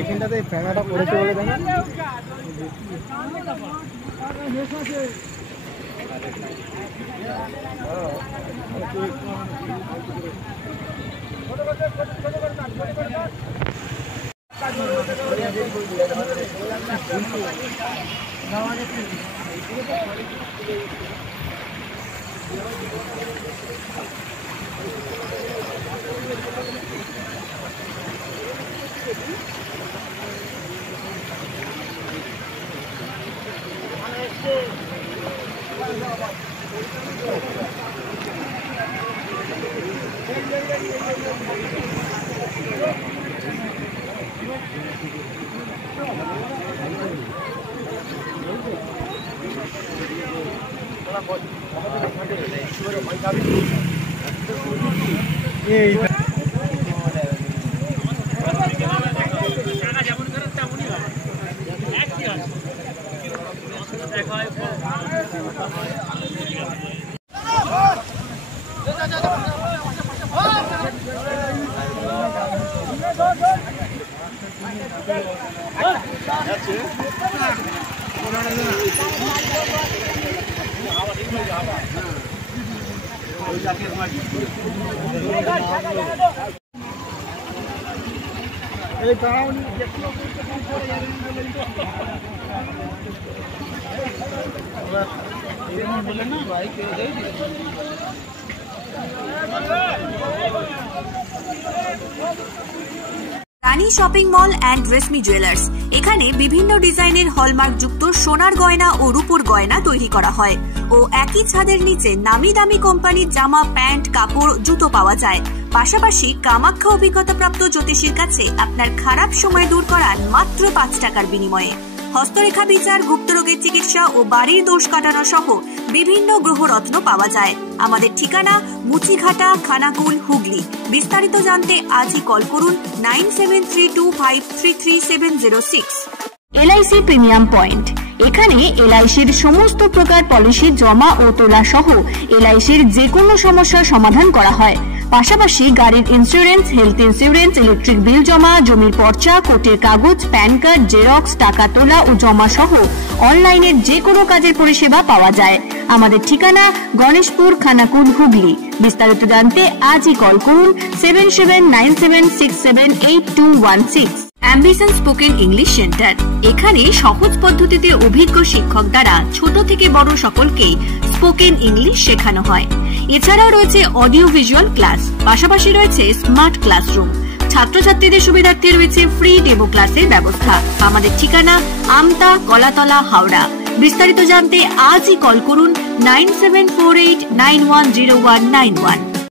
এখানটাতে ফ্যানাটা পড়েছে বলে দেখেন Rani shopping mall and Reshmi jewellers. এখানে বিভিন্ন ডিজাইনের হলমার্ক যুক্ত সোনার গয়না ও রূপোর গয়না তৈরি করা হয় ও একই ছাদের নিচে নামি দামি কোম্পানির জামা, প্যান্ট, কাপড়, জুতো পাওয়া যায়। পাশাপাশি কামাখ্যা অভিজ্ঞতাপ্রাপ্ত জ্যোতিষীর কাছে আপনার খারাপ সময় দূর করার মাত্র 5 টাকার বিনিময়ে হস্তরেখা বিচার, গুপ্তরোগের চিকিৎসা ও বাড়ির দোষ কাটানো সহ বিভিন্ন গ্রহরত্ন পাওয়া যায়। আমাদের ঠিকানা মুচিঘাটা, খানাকুল, হুগলি। বিস্তারিত জানতে আজই কল করুন 9732533706। LIC premium point. এখানে LICর সমস্ত প্রকার পলিসি জমা ও তোলা সহ LICর যে কোনো সমস্যার সমাধান করা হয়। পাশাপাশি গাড়ির insurance, health insurance, electric bill জমা, জমির পর্চা, কোর্টের কাগজ, প্যান কার্ড, জেরক্স, টাকা তোলা ও জমা সহ অনলাইনের যে কোনো কাজের পরিষেবা পাওয়া যায়। আমাদের ঠিকানা গণেশপুর, খানাকুল, হুগলি। বিস্তারিত জানতে আজই কল করুন 7797678216। Ambition spoken English centre. এখানে সহজ পদ্ধতিতে অভিজ্ঞ শিক্ষক দ্বারা ছোট থেকে বড় সকলকে স্পোকেন ইংলিশ শেখানো হয়। এছাড়াও রয়েছে অডিও ভিজুয়াল ক্লাস, পাশাপাশি রয়েছে স্মার্ট ক্লাসরুম। ছাত্রছাত্রীদের সুবিধার্থে রয়েছে ফ্রি ডেমো ক্লাসের ব্যবস্থা। আমাদের ঠিকানা আমতা, কলাতলা, হাওড়া। বিস্তারিত জানতে আজই কল করুন 9748910191।